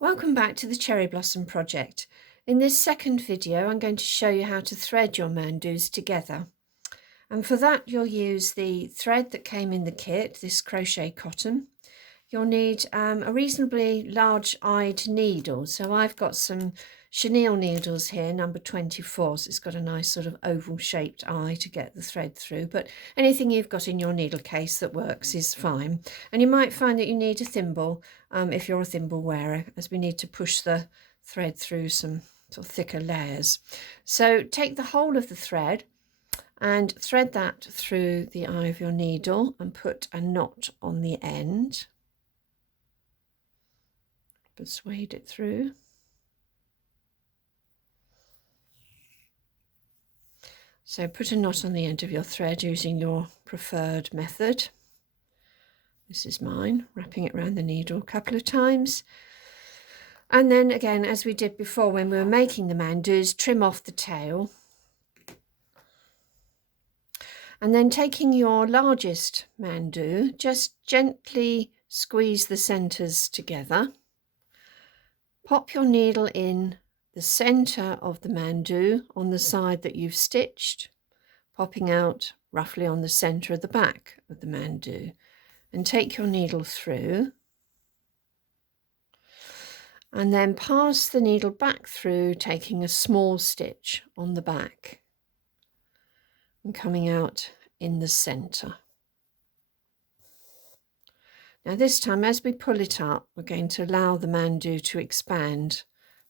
Welcome back to the Cherry Blossom project. In this second video I'm going to show you how to thread your mandus together, and for that you'll use the thread that came in the kit, this crochet cotton. You'll need a reasonably large-eyed needle, so I've got some chenille needles here, number 24, so it's got a nice sort of oval shaped eye to get the thread through, but anything you've got in your needle case that works is fine. And you might find that you need a thimble if you're a thimble wearer, as we need to push the thread through some sort of thicker layers. So take the whole of the thread and thread that through the eye of your needle and put a knot on the end. Persuade it through. So put a knot on the end of your thread using your preferred method. This is mine, wrapping it around the needle a couple of times. And then again, as we did before when we were making the mandus, trim off the tail. And then taking your largest mandu, just gently squeeze the centres together. Pop your needle in the centre of the mandu on the side that you've stitched, popping out roughly on the centre of the back of the mandu, and take your needle through, and then pass the needle back through, taking a small stitch on the back and coming out in the centre. Now this time, as we pull it up, we're going to allow the mandu to expand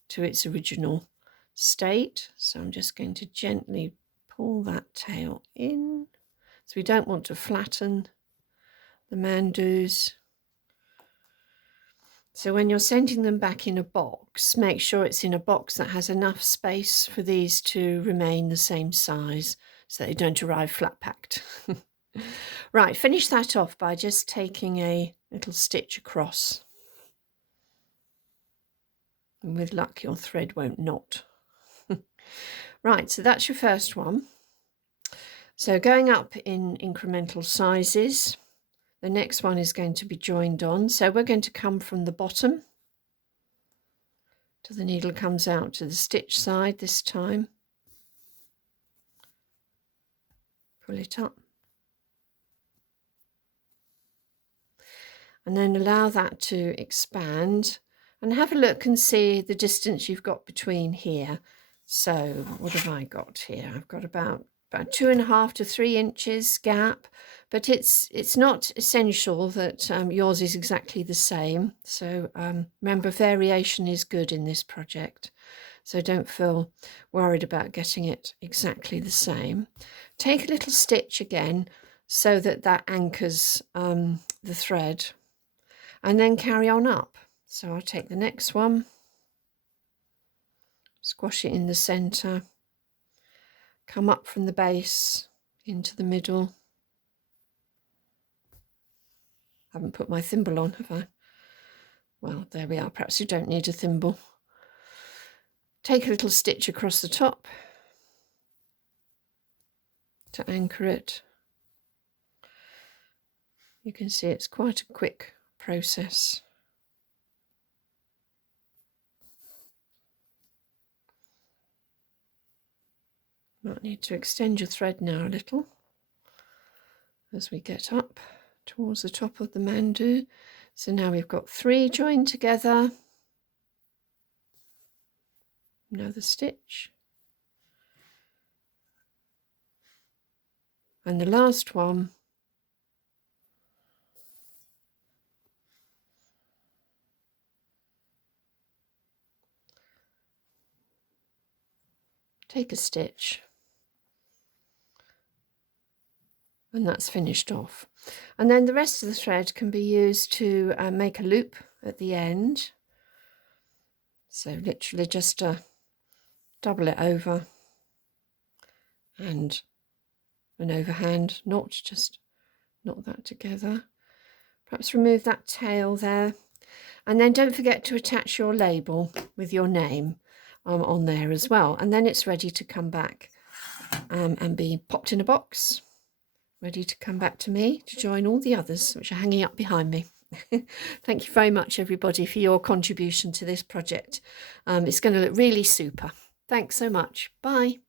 to its original state. So I'm just going to gently pull that tail in. So we don't want to flatten the mandus. So when you're sending them back in a box, make sure it's in a box that has enough space for these to remain the same size so they don't arrive flat packed. Right, finish that off by just taking a little stitch across. And with luck, your thread won't knot. Right, so that's your first one. So going up in incremental sizes, the next one is going to be joined on. So we're going to come from the bottom till the needle comes out to the stitch side this time. Pull it up. And then allow that to expand, and have a look and see the distance you've got between here. So what have I got here? I've got about 2.5 to 3 inches gap, but it's not essential that yours is exactly the same. So remember, variation is good in this project, so don't feel worried about getting it exactly the same. Take a little stitch again so that that anchors the thread, and then carry on up. So I'll take the next one, squash it in the centre, come up from the base into the middle. Haven't put my thimble on, have I? Well, there we are. Perhaps you don't need a thimble. Take a little stitch across the top to anchor it. You can see it's quite a quick process. Might need to extend your thread now a little as we get up towards the top of the mandu. So now we've got 3 joined together. Another stitch. And the last one. Take a stitch. And that's finished off. And then the rest of the thread can be used to make a loop at the end. So literally just double it over and an overhand knot, just knot that together. Perhaps remove that tail there. And then don't forget to attach your label with your name on there as well. And then it's ready to come back and be popped in a box, ready to come back to me to join all the others which are hanging up behind me. Thank you very much, everybody, for your contribution to this project. It's going to look really super. Thanks so much. Bye.